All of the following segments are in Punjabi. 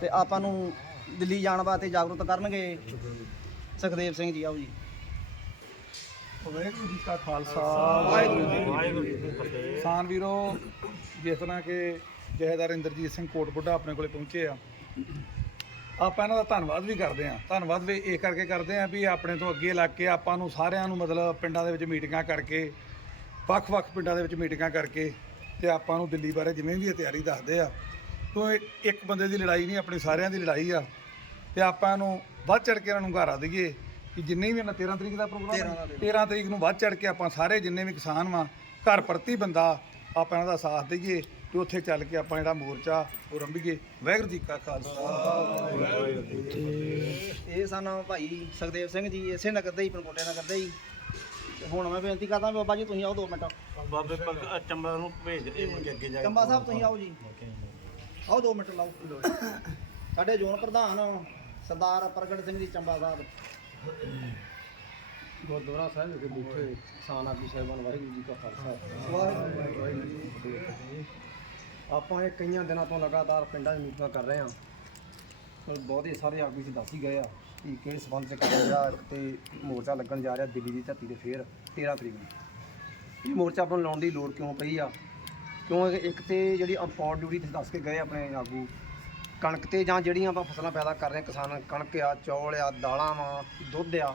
ਤੇ ਆਪਾਂ ਨੂੰ ਦਿੱਲੀ ਜਾਣ ਵਾਸਤੇ ਜਾਗਰੂਕ ਕਰਨਗੇ। ਸੁਖਦੇਵ ਸਿੰਘ ਜੀ, ਆਓ ਜੀ। ਵਾਹਿਗੁਰੂ ਜੀ ਕਾ ਖਾਲਸਾ, ਵਾਹਿਗੁਰੂ ਜੀ ਕੀ ਫਤਿਹ। ਕਿਸਾਨ ਵੀਰੋ, ਜਿਸ ਤਰ੍ਹਾਂ ਕਿ ਜਹੇਦਾਰ ਇੰਦਰਜੀਤ ਸਿੰਘ ਕੋਟਬੁੱਢਾ ਆਪਣੇ ਕੋਲੇ ਪਹੁੰਚੇ ਆ। ਆਪਾਂ ਇਹਨਾਂ ਦਾ ਧੰਨਵਾਦ ਵੀ ਕਰਦੇ ਆ। ਧੰਨਵਾਦ ਵੀ ਇਹ ਕਰਕੇ ਕਰਦੇ ਆ ਵੀ ਆਪਣੇ ਤੋਂ ਅੱਗੇ ਲੱਗ ਕੇ ਆਪਾਂ ਨੂੰ ਸਾਰਿਆਂ ਨੂੰ ਮਤਲਬ ਪਿੰਡਾਂ ਦੇ ਵਿੱਚ ਮੀਟਿੰਗਾਂ ਕਰਕੇ, ਵੱਖ-ਵੱਖ ਪਿੰਡਾਂ ਦੇ ਵਿੱਚ ਮੀਟਿੰਗਾਂ ਕਰਕੇ ਤੇ ਆਪਾਂ ਨੂੰ ਦਿੱਲੀ ਬਾਰੇ ਜਿਵੇਂ ਵੀ ਇਹ ਤਿਆਰੀ ਦੱਸਦੇ ਆ ਤੋਂ ਇੱਕ ਬੰਦੇ ਦੀ ਲੜਾਈ ਨਹੀਂ ਆਪਣੀ ਸਾਰਿਆਂ ਦੀ ਲੜਾਈ ਆ। ਤੇ ਆਪਾਂ ਨੂੰ ਵੱਧ ਚੜ ਕੇ ਇਹਨਾਂ ਨੂੰ ਘਾਰਾ ਦਈਏ ਕਿ ਜਿੰਨੇ ਵੀ ਇਹਨਾਂ 13 ਤਰੀਕ ਦਾ ਪ੍ਰੋਗਰਾਮ ਹੈ 13 ਤਰੀਕ ਨੂੰ ਵੱਧ ਚੜ ਕੇ ਆਪਾਂ ਸਾਰੇ ਜਿੰਨੇ ਵੀ ਕਿਸਾਨ ਵਾਂ ਘਰ ਪ੍ਰਤੀ ਬੰਦਾ ਆਪਾਂ ਇਹਨਾਂ ਦਾ ਸਾਥ ਦਈਏ ਤੇ ਉੱਥੇ ਚੱਲ ਕੇ ਆਪਾਂ ਜਿਹੜਾ ਮੋਰਚਾ ਉਹ ਰੰਭੀਏ। ਵਾਹਿਗੁਰੂ ਜੀ ਕਾ ਖਾਲਸਾ। ਇਹ ਸਨ ਭਾਈ ਸੁਖਦੇਵ ਸਿੰਘ ਜੀ ਇਸੇ ਨਗਰ ਦੇ ਹੀ ਪਨਕੋਟੇ ਨਗਰ ਦੇ ਹੀ। ਤੇ ਹੁਣ ਮੈਂ ਬੇਨਤੀ ਕਰਦਾ ਬਾਬਾ ਜੀ ਤੁਸੀਂ ਆਓ 2 ਮਿੰਟ। ਬਾਬੇ ਚੰਬਾ ਨੂੰ ਭੇਜ ਦੇ ਮੁੰਡੇ ਅੱਗੇ ਜਾ ਕੇ। ਚੰਬਾ ਸਾਹਿਬ ਤੁਸੀਂ ਆਓ ਜੀ। ਆਓ 2 ਮਿੰਟ ਲਾਓ। ਸਾਡੇ ਜ਼ੋਨ ਪ੍ਰਧਾਨ ਸਰਦਾਰ ਪ੍ਰਗਟ ਸਿੰਘ ਜੀ ਚੰਬਾ ਸਾਹਿਬ। ਗੁਰਦੁਆਰਾ ਸਾਹਿਬ ਵਿਖੇ ਬੈਠੇ ਕਿਸਾਨ ਆਗੂ ਸਾਹਿਬਾਨ ਵਾਹਿਗੁਰੂ ਜੀ ਕਾ ਖਾਲਸਾ। ਆਪਾਂ ਇਹ ਕਈਆਂ ਦਿਨਾਂ ਤੋਂ ਲਗਾਤਾਰ ਪਿੰਡਾਂ 'ਚ ਮੀਟਿੰਗਾਂ ਕਰ ਰਹੇ ਹਾਂ। ਪਰ ਬਹੁਤੇ ਸਾਰੇ ਆਗੂ ਸੀ ਦੱਸ ਹੀ ਗਏ ਆ ਕਿ ਕਿਹੜੇ ਸੰਬੰਧ 'ਚ ਕਰ ਰਿਹਾ ਤੇ ਮੋਰਚਾ ਲੱਗਣ ਜਾ ਰਿਹਾ ਦਿੱਲੀ ਦੀ ਧਰਤੀ ਤੇ ਫੇਰ 13 ਤਰੀਕ ਨੂੰ। ਇਹ ਮੋਰਚਾ ਆਪਾਂ ਨੂੰ ਲਾਉਣ ਦੀ ਲੋੜ ਕਿਉਂ ਪਈ ਆ? ਕਿਉਂਕਿ ਇੱਕ ਤੇ ਜਿਹੜੀ ਇੰਪੋਰਟ ਡਿਊਟੀ ਤੁਸੀਂ ਦੱਸ ਕੇ ਗਏ ਆਪਣੇ ਆਗੂ ਕਣਕ ਤੇ ਜਾਂ ਜਿਹੜੀਆਂ ਆਪਾਂ ਫਸਲਾਂ ਪੈਦਾ ਕਰ ਰਹੇ ਕਿਸਾਨ ਕਣਕ ਆ ਚੌਲ ਆ ਦਾਲਾਂ ਵਾ ਦੁੱਧ ਆ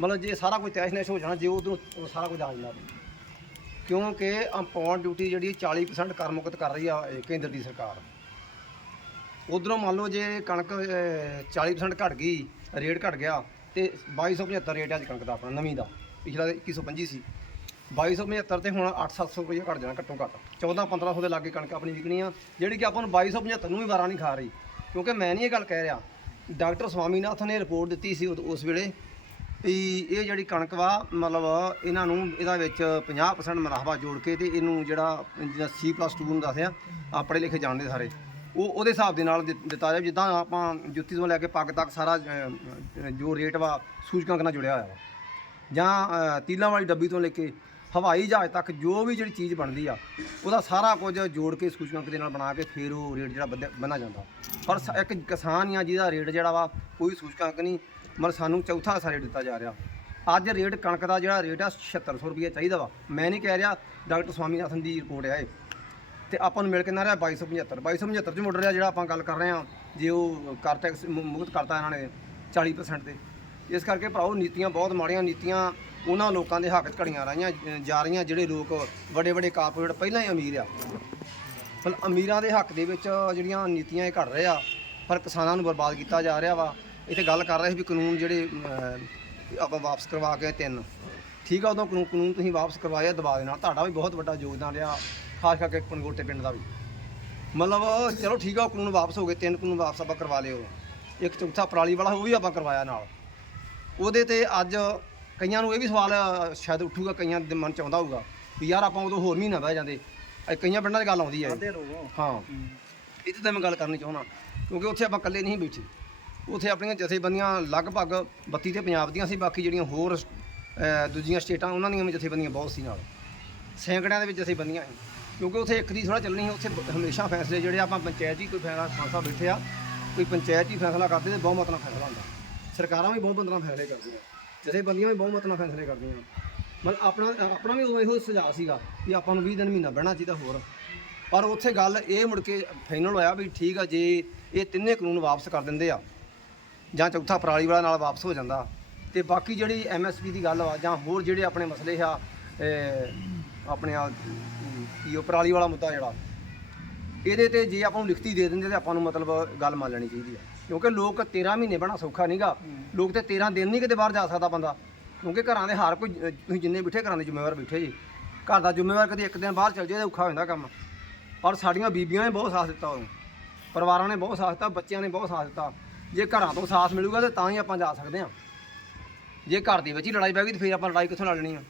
ਮਤਲਬ ਜੇ ਸਾਰਾ ਕੁਝ ਤੈਸ਼ ਨੈਸ਼ ਹੋ ਜਾਣਾ ਜੇ ਉਧਰੋਂ ਸਾਰਾ ਕੁਝ ਆ ਜਾਂਦਾ ਕਿਉਂਕਿ ਇੰਪੋਰਟ ਡਿਊਟੀ ਜਿਹੜੀ 40% ਕਰ ਮੁਕਤ ਕਰ ਰਹੀ ਆ ਕੇਂਦਰ ਦੀ ਸਰਕਾਰ। ਉਧਰੋਂ ਮੰਨ ਲਓ ਜੇ ਕਣਕ ਅਹ, 40% ਘਟ ਗਈ ਰੇਟ ਘਟ ਗਿਆ ਤੇ 2275 ਰੇਟ ਅੱਜ ਕਣਕ ਦਾ ਆਪਣਾ ਨਵੀਂ ਦਾ ਪਿਛਲਾ 2125 ਸੀ। 2275 ਤੇ ਹੁਣ 8-700 ਰੁਪਏ ਘਟ ਜਾਣਾ ਘੱਟੋ ਘੱਟ। 14-1500 ਦੇ ਲਾਗੇ ਕਣਕ ਆਪਣੀ ਵਿਕਣੀ ਆ। ਜਿਹੜੀ ਕਿ ਆਪਾਂ ਨੂੰ 2275 ਨੂੰ ਵੀ ਵਾਰਾ ਨਹੀਂ ਖਾ ਰਹੀ। ਕਿਉਂਕਿ ਮੈਂ ਨਹੀਂ ਇਹ ਗੱਲ ਕਹਿ ਰਿਹਾ। ਡਾਕਟਰ ਸਵਾਮੀਨਾਥਨ ਨੇ ਰਿਪੋਰਟ ਦਿੱਤੀ ਸੀ ਉਦ- ਉਸ ਵੇਲੇ ਵੀ ਇਹ ਜਿਹੜੀ ਕਣਕ ਵਾ, ਮਤਲਬ ਇਹਨਾਂ ਨੂੰ ਇਹਦਾ ਵਿੱਚ 50% ਮੁਨਾਫ਼ਾ ਜੋੜ ਕੇ ਤੇ ਇਹਨੂੰ ਜਿਹੜਾ ਜਿਹੜਾ C+2 ਨੂੰ ਦੱਸਿਆ ਆਪਣੇ ਲਿਖੇ ਜਾਣਦੇ ਸਾਰੇ। ਉਹ ਉਹਦੇ ਹਿਸਾਬ ਦੇ ਨਾਲ ਦਿੱ- ਦਿੱਤਾ ਜਾਵੇ, ਜਿੱਦਾਂ ਆਪਾਂ ਜੁੱਤੀ ਤੋਂ ਲੈ ਕੇ ਪੱਗ ਤੱਕ ਸਾਰਾ ਜੋ ਰੇਟ ਵਾ, ਸੂਚਕਾਂਕ ਨਾਲ ਜੁੜਿਆ ਹੋਇਆ ਵਾ। ਜਾਂ ਤੀਲਾਂ ਵਾਲੀ ਡੱਬੀ ਤੋਂ ਲੈ ਕੇ ਹਵਾਈ ਜਹਾਜ਼ ਤੱਕ ਜੋ ਵੀ ਜਿਹੜੀ ਚੀਜ਼ ਬਣਦੀ ਆ, ਉਹਦਾ ਸਾਰਾ ਕੁਝ ਜੋੜ ਕੇ ਸੂਚਕਾਂਕ ਦੇ ਨਾਲ ਬਣਾ ਕੇ ਫਿਰ ਉਹ ਰੇਟ ਜਿਹੜਾ ਬੰਨਿਆ- ਬੰਨ੍ਹਿਆ ਜਾਂਦਾ। ਪਰ ਸ- ਇੱਕ ਕਿਸਾਨ ਆ ਜਿਹਦਾ ਰੇਟ ਜਿਹੜਾ ਵਾ, ਕੋਈ ਸੂਚਕਾਂਕ ਨਹੀਂ, ਮਤਲਬ ਸਾਨੂੰ ਚੌਥਾ ਹਿੱਸਾ ਰੇਟ ਦਿੱਤਾ ਜਾ ਰਿਹਾ। ਅੱਜ ਰੇਟ ਕਣਕ ਦਾ ਜਿਹੜਾ ਰੇਟ ਆ 7600 ਰੁਪਏ ਚਾਹੀਦਾ ਵਾ। ਮੈਂ ਨਹੀਂ ਕਹਿ ਰਿਹਾ ਡਾਕਟਰ ਸਵਾਮੀਨਾਥਨ ਦੀ ਰਿਪੋਰਟ ਆ ਇਹ। ਤੇ ਆਪਾਂ ਨੂੰ ਮਿਲ ਕੇ ਨਾ ਰਿਹਾ 2275 2275 ਚ ਮੁੜ ਰਿਹਾ ਜਿਹੜਾ ਆਪਾਂ ਗੱਲ ਕਰ ਰਹੇ ਹਾਂ, ਜੇ ਉਹ ਕਰ ਟੈਕਸ ਮੁ- ਮੁਕਤ ਕਰਤਾ ਇਹਨਾਂ ਨੇ 40% ਤੇ। ਇਸ ਕਰਕੇ ਭਰਾਓ, ਨੀਤੀਆਂ ਬਹੁਤ ਮਾੜੀਆਂ, ਨੀਤੀਆਂ ਉਹਨਾਂ ਲੋਕਾਂ ਦੇ ਹੱਕ 'ਚ ਘੜੀਆਂ ਰਹੀਆਂ ਜਾ ਰਹੀਆਂ ਜਿਹੜੇ ਲੋਕ ਵੱਡੇ ਵੱਡੇ ਕਾਰਪੋਰੇਟ ਪਹਿਲਾਂ ਹੀ ਅਮੀਰ ਆ। ਪਰ ਅਮੀਰਾਂ ਦੇ ਹੱਕ ਦੇ ਵਿੱਚ ਜਿਹੜੀਆਂ ਨੀਤੀਆਂ ਇਹ ਘੜ ਰਹੇ ਆ, ਪਰ ਕਿਸਾਨਾਂ ਨੂੰ ਬਰਬਾਦ ਕੀਤਾ ਜਾ ਰਿਹਾ ਵਾ। ਇੱਥੇ ਗੱਲ ਕਰ ਰਹੇ ਸੀ ਵੀ ਕਾਨੂੰਨ ਜਿਹੜੇ ਆਪਾਂ ਵਾਪਸ ਕਰਵਾ ਕੇ ਤਿੰਨ। ਠੀਕ ਆ, ਉਦੋਂ ਕਾਨੂੰਨ ਕਾਨੂੰਨ ਤੁਸੀਂ ਵਾਪਸ ਕਰਵਾਇਆ, ਦਬਾ ਦੇ ਨਾਲ ਤੁਹਾਡਾ ਵੀ ਬਹੁਤ ਵੱਡਾ ਯੋਗਦਾਨ ਰਿਹਾ, ਖਾਸ ਕਰਕੇ ਪਨਗੋਟੇ ਪਿੰਡ ਦਾ ਵੀ। ਮਤਲਬ, ਚਲੋ ਠੀਕ ਆ, ਉਹ ਕਾਨੂੰਨ ਵਾਪਸ ਹੋ ਗਏ, ਤਿੰਨ ਕਾਨੂੰਨ ਵਾਪਸ ਆਪਾਂ ਕਰਵਾ ਲਿਓ ਇੱਕ ਚੌਥਾ ਪਰਾਲੀ ਵਾਲਾ, ਉਹ ਵੀ ਆਪਾਂ ਕਰਵਾਇਆ ਨਾਲ। ਉਹਦੇ ਤੇ ਅੱਜ ਕਈਆਂ ਨੂੰ ਇਹ ਵੀ ਸਵਾਲ ਅ, ਸ਼ਾਇਦ ਉੱਠੂਗਾ ਕਈਆਂ ਦੇ ਮਨ ਚ ਆਉਂਦਾ ਹੋਊਗਾ ਵੀ ਯਾਰ ਆਪਾਂ ਉਦੋਂ ਹੋਰ ਮਹੀਨਾ ਬਹਿ ਜਾਂਦੇ। ਇਹ ਕਈਆਂ ਪਿੰਡਾਂ 'ਚ ਗੱਲ ਆਉਂਦੀ ਹੈ। ਹਾਂ। ਇਹ ਤੇ ਮੈਂ ਗੱਲ ਕਰਨੀ ਚਾਹੁੰਦਾ ਕਿਉਂਕਿ ਉੱਥੇ ਆਪਾਂ ਇਕੱਲੇ ਨਹੀਂ ਬੈਠੇ। ਉੱਥੇ ਆਪਣੀਆਂ ਜਥੇਬੰਦੀਆਂ ਲਗਭਗ 32 ਤੇ ਪੰਜਾਬ ਦੀਆਂ ਸੀ ਬਾਕੀ ਜਿਹੜੀਆਂ ਹੋਰ ਦੂਜੀਆਂ ਸਟੇਟਾਂ ਉਹਨਾਂ ਦੀਆਂ ਵੀ ਜਥੇਬੰਦੀਆਂ ਬਹੁਤ ਸੀ ਨਾਲ। ਸੈਂਕੜਿਆਂ ਦੇ ਵਿੱਚ ਜਥੇਬੰਦੀਆਂ ਸੀ। ਕਿਉਂਕਿ ਉੱਥੇ ਇੱਕ ਦੀ ਥੋੜਾ ਚੱਲਣੀ ਸੀ ਉੱਥੇ ਬ- ਹਮੇਸ਼ਾ ਫੈਸਲੇ ਜਿਹੜੇ ਆਪਾਂ ਪੰਚਾਇਤੀ ਕੋਈ ਫੈਸਲਾ ਖਾਂਸਾ ਬੈਠੇ ਆ ਕੋਈ ਪੰਚਾਇਤੀ ਫੈਸਲਾ ਕਰਦੇ ਤੇ ਬਹੁਮਤ ਨਾਲ ਫੈਸਲਾ ਹੁੰਦਾ। ਸਰਕਾਰਾਂ ਵੀ ਬਹੁਮਤ ਨਾਲ ਫੈਸਲੇ ਕਰਦੀਆਂ। ਜਥੇਬੰਦੀਆਂ ਵੀ ਬਹੁਮਤ ਨਾਲ ਫੈਸਲੇ ਕਰਦੀਆਂ। ਮਤਲਬ ਆਪਣਾ ਆਪਣਾ ਵੀ ਉਦੋਂ ਇਹੋ ਸੁਝਾਅ ਸੀਗਾ ਕਿ ਆਪਾਂ ਨੂੰ 20 ਦਿਨ ਮਹੀਨਾ ਬਹਿਣਾ ਚਾਹੀਦਾ ਹੋਰ। ਪਰ ਉੱਥੇ ਗੱਲ ਇਹ ਮੁੜ ਕੇ ਫਾਈਨਲ ਹੋਇਆ ਵੀ ਠੀਕ ਆ, ਜੇ ਇਹ ਤਿੰਨੇ ਕਾਨੂੰਨ ਵਾਪਸ ਕਰ ਦਿੰਦੇ ਆ, ਜਾਂ ਚੌਥਾ ਪਰਾਲੀ ਵਾਲਾ ਨਾਲ ਵਾਪਸ ਹੋ ਜਾਂਦਾ, ਤੇ ਬਾਕੀ ਜਿਹੜੀ ਐਮਐਸਪੀ ਦੀ ਗੱਲ ਵਾ, ਜਾਂ ਹੋਰ ਜਿਹੜੇ ਆਪਣੇ ਮਸਲੇ ਆ ਆਪਣੇ ਆ, ਕੀ ਉਹ ਪਰਾਲੀ ਵਾਲਾ ਮੁੱਦਾ ਜਿਹੜਾ, ਇਹਦੇ ਤੇ ਜੇ ਆਪਾਂ ਨੂੰ ਲਿਖਤੀ ਦੇ ਦਿੰਦੇ, ਤੇ ਆਪਾਂ ਨੂੰ ਮਤਲਬ ਗੱਲ ਮੰਨ ਲੈਣੀ ਚਾਹੀਦੀ ਆ। ਕਿਉਂਕਿ ਲੋਕ 13 ਮਹੀਨੇ ਬਣਾ ਸੌਖਾ ਨਹੀਂਗਾ ਲੋਕ ਤੇ 13 ਦਿਨ ਨਹੀਂ ਕਿਤੇ ਬਾਹਰ ਜਾ ਸਕਦਾ ਬੰਦਾ। ਕਿਉਂਕਿ ਘਰਾਂ ਦੇ ਹਰ ਕੋਈ ਅਹ, ਤੁਸੀਂ ਜਿੰਨੇ ਬਿਠੇ ਘਰਾਂ ਦੇ ਜ਼ਿੰਮੇਵਾਰ ਬਿਠੇ ਜੀ। ਘਰ ਦਾ ਜ਼ਿੰਮੇਵਾਰ ਕਦੀ ਇੱਕ ਦਿਨ ਬਾਹਰ ਚਲ ਜਾਏ ਤਾਂ ਔਖਾ ਹੋ ਜਾਂਦਾ ਕੰਮ। ਪਰ ਸਾਡੀਆਂ ਬੀਬੀਆਂ ਨੇ ਬਹੁਤ ਸਾਥ ਦਿੱਤਾ ਉਦੋਂ ਪਰਿਵਾਰਾਂ ਨੇ ਬਹੁਤ ਸਾਥ ਦਿੱਤਾ ਬੱਚਿਆਂ ਨੇ ਬਹੁਤ ਸਾਥ ਦਿੱਤਾ। ਜੇ ਘਰਾਂ ਤੋਂ ਸਾਥ ਮਿਲੂਗਾ ਤੇ ਤਾਂ ਹੀ ਆਪਾਂ ਜਾ ਸਕਦੇ ਹਾਂ। ਜੇ ਘਰ ਦੇ ਵਿੱਚ ਹੀ ਲੜਾਈ ਪੈ ਗਈ ਤੇ ਫਿਰ ਆਪਾਂ ਲੜਾਈ ਕਿੱਥੋਂ ਲੜਨੀ ਆ?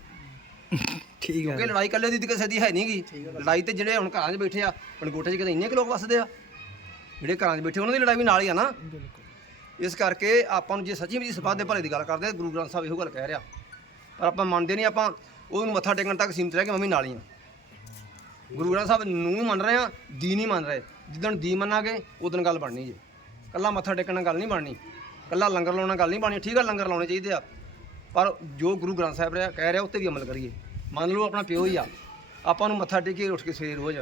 ਠੀਕ ਕਿਉਂਕਿ ਲੜਾਈ ਇਕੱਲੇ ਦੀ ਤਾਂ ਕਿਸੇ ਦੀ ਹੈ ਨਹੀਂਗੀ ਲੜਾਈ ਤੇ ਜਿਹੜੇ ਹੁਣ ਘਰਾਂ 'ਚ ਬੈਠੇ ਆ ਪਣਗੋਟੇ 'ਚ ਕਿਤੇ ਇੰਨੇ ਕੁ ਲੋਕ ਵੱਸਦੇ ਆ? ਜਿਹੜੇ ਘਰਾਂ 'ਚ ਬੈਠੇ ਉਹਨਾਂ ਦੀ ਲੜਾਈ ਵੀ ਨਾਲ ਹੀ ਆ ਨਾ। ਇਸ ਕਰਕੇ ਆਪਾਂ ਨੂੰ ਜੇ ਸੱਚੀ ਮੁੱਚੀ ਸਪਾਦ ਦੇ ਭਲੇ ਦੀ ਗੱਲ ਕਰਦੇ ਆ, ਗੁਰੂ ਗ੍ਰੰਥ ਸਾਹਿਬ ਇਹੋ ਗੱਲ ਕਹਿ ਰਿਹਾ। ਪਰ ਆਪਾਂ ਮੰਨਦੇ ਨਹੀਂ ਆਪਾਂ ਉਹਨੂੰ ਮੱਥਾ ਟੇਕਣ ਤੱਕ ਸੀਮਤ ਰਹਿ ਕੇ ਮੰਮੀ ਨਾਲ ਹੀ ਆ। ਗੁਰੂ ਗ੍ਰੰਥ ਸਾਹਿਬ ਨੂੰ ਵੀ ਮੰਨ ਰਹੇ ਆ ਦੀ ਨਹੀਂ ਮੰਨ ਰਹੇ। ਜਿੱਦਣ ਦੀ ਮੰਨਾਂਗੇ ਉਦੋਂ ਗੱਲ ਬਣਨੀ ਜੀ। ਕੱਲਾ ਮੱਥਾ ਟੇਕਣ ਨਾਲ ਗੱਲ ਨਹੀਂ ਬਣਨੀ। ਕੱਲਾ ਲੰਗਰ ਲਾਉਣ ਨਾਲ ਗੱਲ ਨਹੀਂ ਬਣਨੀ। ਠੀਕ ਆ ਲੰਗਰ ਲਾਉਣੇ ਚਾਹੀਦੇ ਆ। ਪਰ ਜੋ ਗੁਰੂ ਗ੍ਰੰਥ ਸਾਹਿਬ ਰਿਹਾ ਕਹਿ ਰਿਹਾ ਉੱਤੇ ਵੀ ਅਮਲ ਕਰੀਏ। ਮੰਨ ਲਓ ਆਪਣਾ ਪਿਓ ਹੀ ਆ। ਆਪਾਂ ਨੂੰ ਮੱਥਾ ਟੇਕੀਏ ਉੱਠ ਕੇ ਸਵੇਰ ਰੋਜ਼।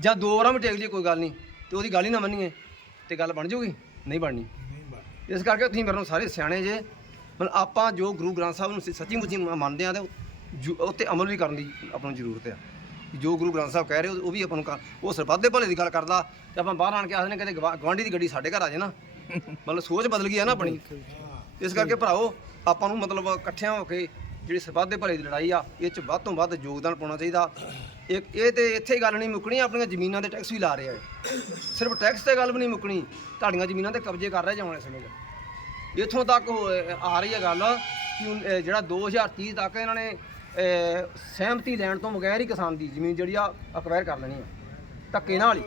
ਜਾਂ ਦੋ ਵਾਰਾਂ ਵੀ ਟੇਕ ਲਈ ਕੋਈ ਗੱਲ ਨਹੀਂ। ਤੇ ਉਹਦੀ ਗੱਲ ਹੀ ਨਾ ਮੰਨੀਏ ਤੇ ਗੱਲ ਬਣ ਜੂਗੀ ਨਹੀਂ ਬਣਨੀ। ਇਸ ਕਰਕੇ ਤੁਸੀਂ ਮੇਰੇ ਨੂੰ ਸਾਰੇ ਸਿਆਣੇ ਜੇ। ਮਤਲਬ ਆਪਾਂ ਜੋ ਗੁਰੂ ਗ੍ਰੰਥ ਸਾਹਿਬ ਨੂੰ ਸੱਚੀ ਮੁੱਚੀ ਮੰਨਦੇ ਆ ਤੇ ਜੋ- ਉਹ 'ਤੇ ਅਮਲ ਵੀ ਕਰਨ ਦੀ ਆਪਾਂ ਨੂੰ ਜ਼ਰੂਰਤ ਆ। ਜੋ ਗੁਰੂ ਗ੍ਰੰਥ ਸਾਹਿਬ ਕਹਿ ਰਹੇ ਉਹ ਉਹ ਵੀ ਆਪਾਂ ਨੂੰ ਕਰ- ਉਹ ਸਰਬੱਤ ਦੇ ਭਲੇ ਦੀ ਗੱਲ ਕਰਦਾ ਤੇ ਆਪਾਂ ਬਾਹਰ ਆਣ ਕੇ ਆਖਦੇ ਨੇ ਕਹਿੰਦੇ ਗਵਾਂਢੀ ਦੀ ਗੱਡੀ ਸਾਡੇ ਘਰ ਆ ਜੇ ਨਾ। ਮਤਲਬ ਸੋਚ ਬਦਲ ਗਈ ਆ ਨਾ ਆਪਣੀ। ਇਸ ਕਰਕੇ ਭਰਾਓ ਆਪਾਂ ਨੂੰ ਮਤਲਬ ਇਕੱਠਿਆਂ ਹੋ ਕੇ ਜਿਹੜੀ ਸਰਬੱਤ ਦੇ ਭਲੇ ਦੀ ਲੜਾਈ ਆ, ਇਹ ਚ ਵੱਧ ਤੋਂ ਵੱਧ ਯੋਗਦਾਨ ਪਾਉਣਾ ਚਾਹੀਦਾ। ਇਹ ਇਹ ਤੇ ਇੱਥੇ ਹੀ ਗੱਲ ਨਹੀਂ ਮੁੱਕਣੀ, ਆਪਣੀਆਂ ਜ਼ਮੀਨਾਂ ਤੇ ਟੈਕਸ ਵੀ ਲਾ ਰਹੇ ਆ। ਸਿਰਫ ਟੈਕਸ ਤੇ ਗੱਲ ਵੀ ਨਹੀਂ ਮੁੱਕਣੀ, ਤੁਹਾਡੀਆਂ ਜ਼ਮੀਨਾਂ ਤੇ ਕਬਜ਼ੇ ਕਰ ਰਹੇ ਜਾਣ ਸਮੇਂ 'ਚ। ਇੱਥੋਂ ਤੱਕ ਆ ਰਹੀ ਹੈ ਗੱਲ ਕਿ ਉਨ- ਇਹ ਜਿਹੜਾ 2030 ਤੱਕ ਇਹਨਾਂ ਨੇ ਸਹਿਮਤੀ ਲੈਣ ਤੋਂ ਬਗੈਰ ਹੀ ਕਿਸਾਨ ਦੀ ਜ਼ਮੀਨ ਜਿਹੜੀ ਆ ਅਕਵਾਇਰ ਕਰ ਲੈਣੀ ਆ। ਧੱਕੇ ਨਾਲ ਹੀ।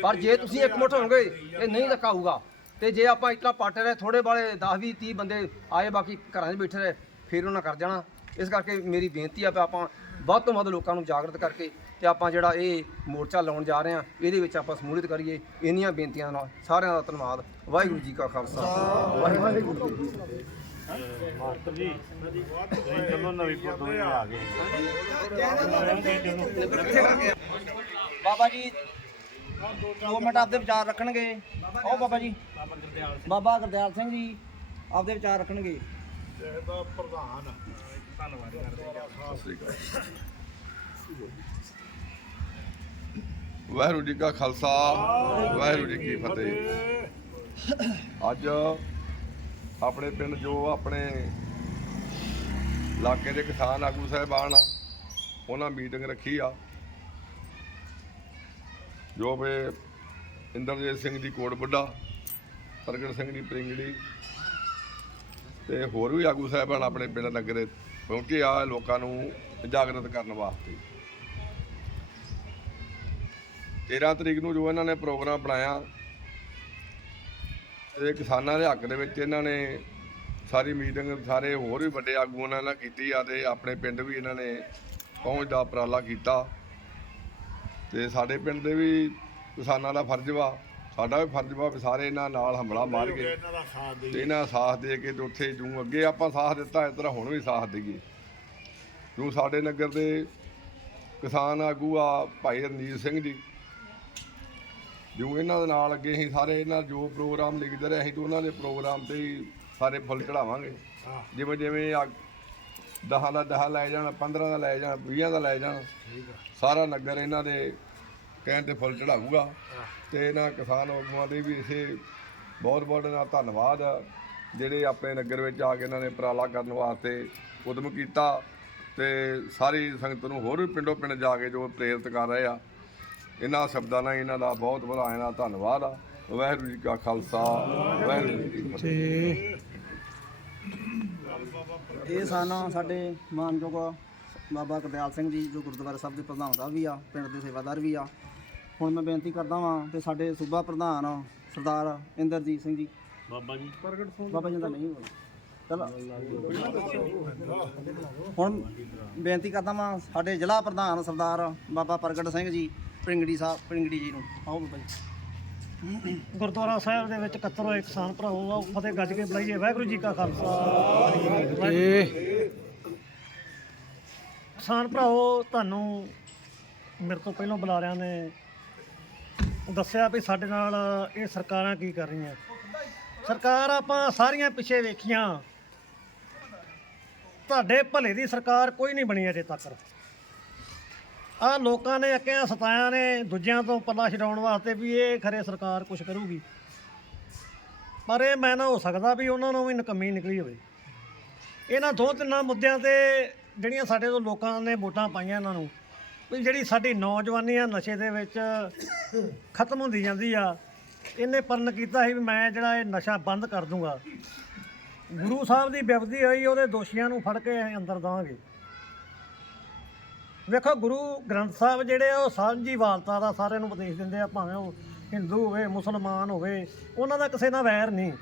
ਪਰ ਜੇ ਤੁਸੀਂ ਇੱਕ ਮੁੱਠ ਹੋਗੇ ਇਹ ਨਹੀਂ ਧੱਕਾ ਹੋਊਗਾ। ਤੇ ਜੇ ਆਪਾਂ ਇਤਨਾ ਪਾਟੇ ਰਹੇ ਥੋੜੇ ਬਾਲੇ 10 20 30 ਬੰਦੇ ਆਏ, ਬਾਕੀ ਘਰਾਂ 'ਚ ਬੈਠੇ ਰਹੇ ਫਿਰ ਉਹਨਾਂ ਕਰ ਜਾਣਾ। ਇਸ ਕਰਕੇ ਮੇਰੀ ਬੇਨਤੀ ਆ ਵੀ ਆਪਾਂ ਵੱਧ ਤੋਂ ਵੱਧ ਲੋਕਾਂ ਨੂੰ ਜਾਗਰਤ ਕਰਕੇ ਤੇ ਆਪਾਂ ਜਿਹੜਾ ਇਹ ਮੋਰਚਾ ਲਾਉਣ ਜਾ ਰਹੇ ਆ ਇਹਦੇ ਵਿੱਚ ਆਪਾਂ ਸਮੂਲਿਤ ਕਰੀਏ। ਇੰਨੀਆਂ ਬੇਨਤੀਆਂ ਨਾਲ ਸਾਰਿਆਂ ਦਾ ਧੰਨਵਾਦ। ਵਾਹਿਗੁਰੂ ਜੀ ਕਾ ਖਾਲਸਾ। ਵਾਹਿਗੁਰੂ ਜੀ ਮਾਸਟਰ ਜੀ ਤੁਸੀਂ ਚਲੋ ਤੋਂ ਆ ਗਏ ਬਾਬਾ ਜੀ, ਦੋ ਮਿੰਟ ਆਪਦੇ ਵਿਚਾਰ ਰੱਖਣਗੇ। ਆਓ ਬਾਬਾ ਜੀ। ਬਾਬਾ ਗੁਰਦਿਆਲ ਸਿੰਘ ਜੀ, ਆਪਦੇ ਵਿਚਾਰ ਰੱਖਣਗੇ। ਵਾਹਿਗੁਰੂ ਜੀ ਕਾ ਖਾਲਸਾ ਵਾਹਿਗੁਰੂ ਜੀ ਕੀ ਫਤਿਹ। ਅੱਜ ਆਪਣੇ ਪਿੰਡ ਜੋ ਆਪਣੇ ਇਲਾਕੇ ਦੇ ਕਿਸਾਨ ਆਗੂ ਸਾਹਿਬਾਨ ਆ ਉਹਨਾਂ ਮੀਟਿੰਗ ਰੱਖੀ ਆ। ਜੋ ਵੀ ਇੰਦਰਜੀਤ ਸਿੰਘ ਜੀ ਕੋਟ ਬੁੱਢਾ ਪ੍ਰਗਟ ਸਿੰਘ ਜੀ ਪ੍ਰਿੰਗੜੀ ਤੇ ਹੋਰ ਵੀ ਆਗੂ ਸਾਹਿਬਾਨ ਆਪਣੇ ਪਿੰਡ ਨਗਰੇ ਪਹੁੰਚੇ ਆ ਲੋਕਾਂ ਨੂੰ ਜਾਗਰਤ ਕਰਨ ਵਾਸਤੇ। 13 ਤਰੀਕ ਨੂੰ ਜੋ ਇਹਨਾਂ ਨੇ ਪ੍ਰੋਗਰਾਮ ਬਣਾਇਆ ਇਹ ਕਿਸਾਨਾਂ ਦੇ ਹੱਕ ਦੇ ਵਿੱਚ ਇਹਨਾਂ ਨੇ ਸਾਰੀ ਮੀਟਿੰਗ, ਸਾਰੇ ਹੋਰ ਵੀ ਵੱਡੇ ਆਗੂਆਂ ਨਾਲ ਕੀਤੀ ਆ ਤੇ ਆਪਣੇ ਪਿੰਡ ਵੀ ਇਹਨਾਂ ਨੇ ਪਹੁੰਚ ਦਾ ਉਪਰਾਲਾ ਕੀਤਾ। ਤੇ ਸਾਡੇ ਪਿੰਡ ਦੇ ਵੀ ਕਿਸਾਨਾਂ ਦਾ ਫਰਜ਼ ਵਾ ਸਾਡਾ ਵੀ ਫਰਜ਼ ਵਾ ਵੀ ਸਾਰੇ ਇਹਨਾਂ ਨਾਲ ਹਮਲਾ ਮਾਰ ਕੇ ਤੇ ਇਹਨਾਂ ਦਾ ਸਾਥ ਦੇ ਕੇ ਤੇ ਉੱਥੇ ਜੂ ਅੱਗੇ ਆਪਾਂ ਸਾਥ ਦਿੱਤਾ ਇਸ ਤਰ੍ਹਾਂ ਹੁਣ ਵੀ ਸਾਥ ਦੇਈਏ। ਜੋ ਸਾਡੇ ਨਗਰ ਦੇ ਕਿਸਾਨ ਆਗੂ ਆ ਭਾਈ ਰਣਜੀਤ ਸਿੰਘ ਜੀ। ਜੋ ਇਹਨਾਂ ਦੇ ਨਾਲ ਅੱਗੇ ਅਸੀਂ ਸਾਰੇ ਇਹਨਾਂ ਜੋ ਪ੍ਰੋਗਰਾਮ ਲਿਖਦੇ ਰਹੇ ਅਸੀਂ ਤਾਂ ਉਹਨਾਂ ਦੇ ਪ੍ਰੋਗਰਾਮ ਤੇ ਹੀ ਸਾਰੇ ਫੁੱਲ ਚੜਾਵਾਂਗੇ ਜਿਵੇਂ ਜਿਵੇਂ 10 ਦਾ 10 ਲੈ ਜਾਣ 15 ਦਾ ਲੈ ਜਾਣ 20 ਦਾ ਲੈ ਜਾਣ ਸਾਰਾ ਨਗਰ ਇਹਨਾਂ ਦੇ ਕਹਿਣ ਤੇ ਫੁੱਲ ਚੜਾਊਗਾ ਤੇ ਇਹਨਾਂ ਕਿਸਾਨ ਆਗੂਆਂ ਦੇ ਵੀ ਇਸੇ ਬਹੁਤ ਬਹੁਤ ਇਹਨਾਂ ਦਾ ਧੰਨਵਾਦ ਆ, ਜਿਹੜੇ ਆਪਣੇ ਨਗਰ ਵਿੱਚ ਆ ਕੇ ਇਹਨਾਂ ਨੇ ਉਪਰਾਲਾ ਕਰਨ ਵਾਸਤੇ ਉਦਮ ਕੀਤਾ ਤੇ ਸਾਰੀ ਸੰਗਤ ਨੂੰ ਹੋਰ ਵੀ ਪਿੰਡੋਂ ਪਿੰਡ ਜਾ ਕੇ ਜੋ ਪ੍ਰੇਰਿਤ ਕਰ ਰਹੇ ਆ ਇਹਨਾਂ ਸ਼ਬਦਾਂ ਨਾਲ ਇਹਨਾਂ ਦਾ ਬਹੁਤ ਬੜਾ ਇਹਨਾਂ ਦਾ ਧੰਨਵਾਦ ਆ। ਵਾਹਿਗੁਰੂ ਜੀ ਕਾ ਖਾਲਸਾ ਵਾਹਿਗੁਰੂ ਜੀ ਕੀ ਫਤਿਹ। ਇਹ ਸਨ ਸਾਡੇ ਮਾਨਯੋਗ ਬਾਬਾ ਗੁਰਦਿਆਲ ਸਿੰਘ ਜੀ ਜੋ ਗੁਰਦੁਆਰਾ ਸਾਹਿਬ ਦੇ ਪ੍ਰਧਾਨ ਸਾਹਿਬ ਵੀ ਆ ਪਿੰਡ ਦੇ ਸੇਵਾਦਾਰ ਵੀ ਆ। ਹੁਣ ਮੈਂ ਬੇਨਤੀ ਕਰਦਾ ਵਾਂ ਤੇ ਸਾਡੇ ਸੂਬਾ ਪ੍ਰਧਾਨ ਸਰਦਾਰ ਇੰਦਰਜੀਤ ਸਿੰਘ ਜੀ। ਬਾਬਾ ਜੀ। ਬਾਬਾ ਜੀ ਦਾ ਨਹੀਂ ਹੋਣਾ ਚਲੋ। ਹੁਣ ਬੇਨਤੀ ਕਰਦਾ ਵਾਂ ਸਾਡੇ ਜ਼ਿਲ੍ਹਾ ਪ੍ਰਧਾਨ ਸਰਦਾਰ ਬਾਬਾ ਪ੍ਰਗਟ ਸਿੰਘ ਜੀ ਪਿੰਗੜੀ ਸਾਹਿਬ ਪਿੰਗੜੀ ਜੀ ਨੂੰ। ਆਓ ਬਾਬਾ ਜੀ। ਗੁਰਦੁਆਰਾ ਸਾਹਿਬ ਦੇ ਵਿੱਚ ਇਕੱਤਰ ਹੋਏ ਕਿਸਾਨ ਭਰਾਵੋ ਆਓ ਫਤਿਹ ਗੱਜ ਕੇ ਬੁਲਾਈਏ। ਵਾਹਿਗੁਰੂ ਜੀ ਕਾ ਖਾਲਸਾ। ਕਿਸਾਨ ਭਰਾਵੋ ਤੁਹਾਨੂੰ ਮੇਰੇ ਤੋਂ ਪਹਿਲਾਂ ਬੁਲਾਰਿਆਂ ਨੇ। ਦੱਸਿਆ ਵੀ ਸਾਡੇ ਨਾਲ ਇਹ ਸਰਕਾਰਾਂ ਕੀ ਕਰ ਰਹੀਆਂ। ਸਰਕਾਰ ਆਪਾਂ ਸਾਰੀਆਂ ਪਿੱਛੇ ਵੇਖੀਆਂ। ਤੁਹਾਡੇ ਭਲੇ ਦੀ ਸਰਕਾਰ ਕੋਈ ਨਹੀਂ ਬਣੀ ਅਜੇ ਤੱਕ। ਆ ਲੋਕਾਂ ਨੇ ਅੱਕਿਆਂ, ਸਤਾਇਆ ਨੇ, ਦੂਜਿਆਂ ਤੋਂ ਪੱਲਾ ਛਡਾਉਣ ਵਾਸਤੇ ਵੀ ਇਹ ਖਰੇ ਸਰਕਾਰ ਕੁਝ ਕਰੂਗੀ। ਪਰ ਇਹ ਮੈਂ ਨਾ ਹੋ ਸਕਦਾ ਵੀ ਉਹਨਾਂ ਨੂੰ ਵੀ ਨਕਮੀ ਨਿਕਲੀ ਹੋਵੇ। ਇਹਨਾਂ ਦੋ ਤਿੰਨਾਂ ਮੁੱਦਿਆਂ ਤੇ ਜਿਹੜੀਆਂ ਸਾਡੇ ਤੋਂ ਲੋਕਾਂ ਨੇ ਵੋਟਾਂ ਪਾਈਆਂ ਇਹਨਾਂ ਨੂੰ ਵੀ ਜਿਹੜੀ ਸਾਡੀ ਨੌਜਵਾਨੀ ਆ ਨਸ਼ੇ ਦੇ ਵਿੱਚ ਖਤਮ ਹੁੰਦੀ ਜਾਂਦੀ ਆ, ਇਹਨੇ ਪਰਨ ਕੀਤਾ ਸੀ ਵੀ ਮੈਂ ਜਿਹੜਾ ਇਹ ਨਸ਼ਾ ਬੰਦ ਕਰ ਦੂੰਗਾ। ਗੁਰੂ ਸਾਹਿਬ ਦੀ ਬਿਪਤੀ ਹੋਈ, ਉਹਦੇ ਦੋਸ਼ੀਆਂ ਨੂੰ ਫੜ ਕੇ ਅਸੀਂ ਅੰਦਰ ਦਾਂਗੇ ਵੇਖੋ, ਗੁਰੂ ਗ੍ਰੰਥ ਸਾਹਿਬ ਜਿਹੜੇ ਆ, ਉਹ ਸਾਂਝੀ ਵਾਲਤਾ ਦਾ ਸਾਰਿਆਂ ਨੂੰ ਉਪਦੇਸ਼ ਦਿੰਦੇ ਆ, ਭਾਵੇਂ ਉਹ ਹਿੰਦੂ ਹੋਵੇ, ਮੁਸਲਮਾਨ ਹੋਵੇ, ਉਹਨਾਂ ਦਾ ਕਿਸੇ ਨਾਲ ਵੈਰ ਨਹੀਂ।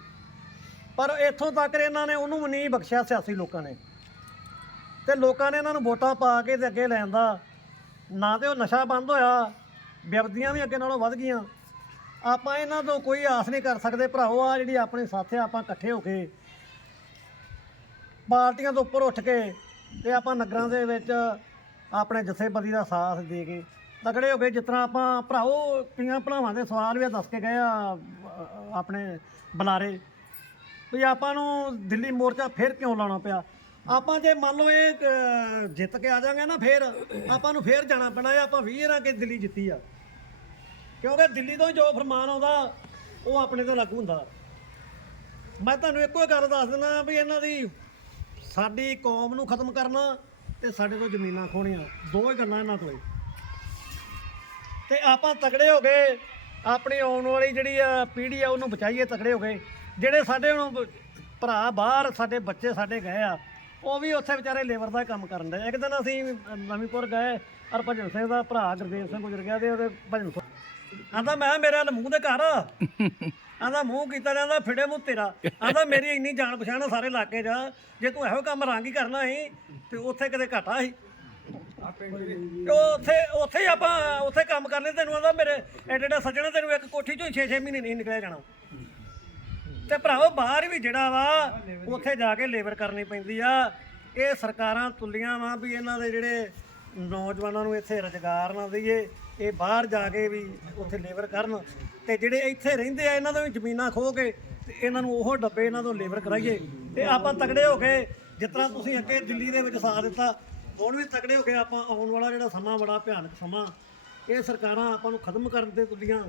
ਪਰ ਇੱਥੋਂ ਤੱਕ ਇਹਨਾਂ ਨੇ ਉਹਨੂੰ ਵੀ ਨਹੀਂ ਬਖਸ਼ਿਆ ਸਿਆਸੀ ਲੋਕਾਂ ਨੇ। ਤੇ ਲੋਕਾਂ ਨੇ ਇਹਨਾਂ ਨੂੰ ਵੋਟਾਂ ਪਾ ਕੇ ਤੇ ਅੱਗੇ ਲੈਣ ਦਾ ਨਾ ਤੇ ਉਹ ਨਸ਼ਾ ਬੰਦ ਹੋਇਆ, ਵਿਅਕਤੀਆਂ ਵੀ ਅੱਗੇ ਨਾਲੋਂ ਵੱਧ ਗਈਆਂ। ਆਪਾਂ ਇਹਨਾਂ ਤੋਂ ਕੋਈ ਆਸ ਨਹੀਂ ਕਰ ਸਕਦੇ ਭਰਾਓ ਆ ਜਿਹੜੀ ਆਪਣੇ ਸਾਥੀ ਆਪਾਂ ਇਕੱਠੇ ਹੋ ਕੇ ਪਾਰਟੀਆਂ ਤੋਂ ਉੱਪਰ ਉੱਠ ਕੇ ਤੇ ਆਪਾਂ ਨਗਰਾਂ ਦੇ ਵਿੱਚ ਆਪਣੇ ਜਥੇਬੰਦੀ ਦਾ ਸਾਥ ਦੇ ਕੇ ਤਗੜੇ ਹੋ ਗਏ, ਜਿਸ ਤਰ੍ਹਾਂ ਆਪਾਂ ਭਰਾਓ ਕਈਆਂ ਭਰਾਵਾਂ ਦੇ ਸਵਾਲ ਵੀ ਦੱਸ ਕੇ ਗਏ ਆ ਆਪਣੇ ਬੁਲਾਰੇ। ਵੀ ਆਪਾਂ ਨੂੰ ਦਿੱਲੀ ਮੋਰਚਾ ਫਿਰ ਕਿਉਂ ਲਾਉਣਾ ਪਿਆ? ਆਪਾਂ ਜੇ ਮੰਨ ਲਓ ਇਹ ਅ, ਜਿੱਤ ਕੇ ਆ ਜਾਵਾਂਗੇ ਨਾ ਫਿਰ ਆਪਾਂ ਨੂੰ ਫਿਰ ਜਾਣਾ ਪੈਣਾ ਹੈ ਆਪਾਂ 20 ਰਾਂ ਕੇ ਦਿੱਲੀ ਜਿੱਤੀ ਆ। ਕਿਉਂਕਿ ਦਿੱਲੀ ਤੋਂ ਹੀ ਜੋ ਫਰਮਾਨ ਆਉਂਦਾ ਉਹ ਆਪਣੇ ਤੋਂ ਲਾਗੂ ਹੁੰਦਾ। ਮੈਂ ਤੁਹਾਨੂੰ ਇੱਕੋ ਹੀ ਗੱਲ ਦੱਸ ਦਿੰਦਾ ਵੀ ਇਹਨਾਂ ਦੀ ਸਾਡੀ ਕੌਮ ਨੂੰ ਖਤਮ ਕਰਨਾ ਤੇ ਸਾਡੇ ਤੋਂ ਜ਼ਮੀਨਾਂ ਖੋਣੀਆਂ ਦੋ ਹੀ ਗੱਲਾਂ ਇਹਨਾਂ ਤੋਂ ਹੀ ਤੇ ਆਪਾਂ ਤਕੜੇ ਹੋ ਗਏ ਆਪਣੀ ਆਉਣ ਵਾਲੀ ਜਿਹੜੀ ਆ ਪੀੜ੍ਹੀ ਆ ਉਹਨੂੰ ਬਚਾਈਏ ਤਕੜੇ ਹੋ ਗਏ। ਜਿਹੜੇ ਸਾਡੇ ਹੁਣ ਭਰਾ ਬਾਹਰ ਸਾਡੇ ਬੱਚੇ ਸਾਡੇ ਗਏ ਆ ਉਹ ਵੀ ਉੱਥੇ ਵਿਚਾਰੇ ਲੇਬਰ ਦਾ ਕੰਮ ਕਰਨ ਦੇ ਇੱਕ ਦਿਨ ਅਸੀਂ ਨਵੀਂਪੁਰ ਗਏ, ਔਰ ਭਜਨ ਸਿੰਘ ਦਾ ਭਰਾ ਗੁਰਦੇਵ ਸਿੰਘ ਗੁਜ਼ਰ ਗਿਆ ਤੇ ਉਹਦੇ ਭਜਨ ਆਂਦਾ ਮੈਂ ਮੇਰਾ ਮੂੰਹ ਦੇ ਘਰ ਆਂਦਾ ਮੂੰਹ ਕੀਤਾ ਜਾਂਦਾ ਫਿੜੇ ਮੂੰਹ ਤੇਰਾ। ਆਂਦਾ ਮੇਰੀ ਇੰਨੀ ਜਾਣ ਪਛਾਣ ਆ, ਸਾਰੇ ਇਲਾਕੇ 'ਚ ਜੇ ਤੂੰ ਇਹੋ ਕੰਮ ਰੰਗ ਹੀ ਕਰਨਾ ਸੀ ਤੇ ਉੱਥੇ ਕਿਤੇ ਘਾਟਾ ਸੀ? ਉੱਥੇ ਉੱਥੇ ਹੀ ਆਪਾਂ, ਉੱਥੇ ਕੰਮ ਕਰਨੇ ਤੈਨੂੰ ਆਂਦਾ ਮੇਰੇ ਐਡੇ ਐਡੇ ਸੱਜਣਾ ਤੈਨੂੰ ਇੱਕ ਕੋਠੀ ਚੋਂ 6-6 ਮਹੀਨੇ ਨਹੀਂ ਨਿਕਲਿਆ ਜਾਣਾ। ਤੇ ਭਰਾਵੋ, ਬਾਹਰ ਵੀ ਜਿਹੜਾ ਵਾ, ਉੱਥੇ ਜਾ ਕੇ ਲੇਬਰ ਕਰਨੀ ਪੈਂਦੀ ਆ। ਇਹ ਸਰਕਾਰਾਂ ਤੁੱਲੀਆਂ ਵਾ ਵੀ ਇਹਨਾਂ ਦੇ ਜਿਹੜੇ ਨੌਜਵਾਨਾਂ ਨੂੰ ਇੱਥੇ ਰੁਜ਼ਗਾਰ ਨਾ ਦਈਏ। ਇਹ ਬਾਹਰ ਜਾ ਕੇ ਵੀ ਉੱਥੇ ਲੇਬਰ ਕਰਨ ਤੇ ਜਿਹੜੇ ਇੱਥੇ ਰਹਿੰਦੇ ਆ, ਇਹਨਾਂ ਤੋਂ ਵੀ ਜ਼ਮੀਨਾਂ ਖੋਹ ਕੇ ਤੇ ਇਹਨਾਂ ਨੂੰ ਉਹ ਡੱਬੇ ਇਹਨਾਂ ਤੋਂ ਲੇਬਰ ਕਰਾਈਏ। ਤੇ ਆਪਾਂ ਤਕੜੇ ਹੋ ਕੇ, ਜਿਸ ਤਰ੍ਹਾਂ ਤੁਸੀਂ ਅੱਗੇ ਦਿੱਲੀ ਦੇ ਵਿੱਚ ਸਾਥ ਦਿੱਤਾ, ਹੁਣ ਵੀ ਤਕੜੇ ਹੋ ਕੇ ਆਪਾਂ ਆਉਣ ਵਾਲਾ ਜਿਹੜਾ ਸਮਾਂ, ਬੜਾ ਭਿਆਨਕ ਸਮਾਂ, ਇਹ ਸਰਕਾਰਾਂ ਆਪਾਂ ਨੂੰ ਖਤਮ ਕਰਨ ਤੇ ਤੁਲੀਆਂ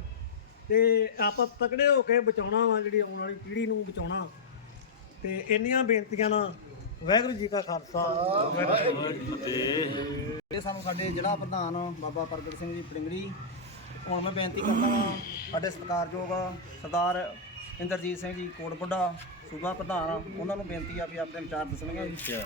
ਤੇ ਆਪਾਂ ਤਕੜੇ ਹੋ ਕੇ ਬਚਾਉਣਾ ਵਾ ਜਿਹੜੀ ਆਉਣ ਵਾਲੀ ਪੀੜ੍ਹੀ ਨੂੰ ਬਚਾਉਣਾ। ਤੇ ਇੰਨੀਆਂ ਬੇਨਤੀਆਂ ਨਾਲ ਵਾਹਿਗੁਰੂ ਜੀ ਕਾ ਖਾਲਸਾ। ਵਾਹਿਗੁਰੂ ਜੀ ਕੀ ਫਤਿਹ ਇਹ ਸਾਨੂੰ ਸਾਡੇ ਜ਼ਿਲ੍ਹਾ ਪ੍ਰਧਾਨ ਬਾਬਾ ਪ੍ਰਗਟ ਸਿੰਘ ਜੀ ਪਿੰਗੜੀ, ਹੁਣ ਮੈਂ ਬੇਨਤੀ ਕਰਦਾ ਹਾਂ ਸਾਡੇ ਸਤਿਕਾਰਯੋਗ ਸਰਦਾਰ ਇੰਦਰਜੀਤ ਸਿੰਘ ਜੀ ਕੋਟਬੁੱਢਾ ਸੂਬਾ ਪ੍ਰਧਾਨ, ਉਹਨਾਂ ਨੂੰ ਬੇਨਤੀ ਆ ਵੀ ਆਪਣੇ ਵਿਚਾਰ ਦੱਸਣਗੇ।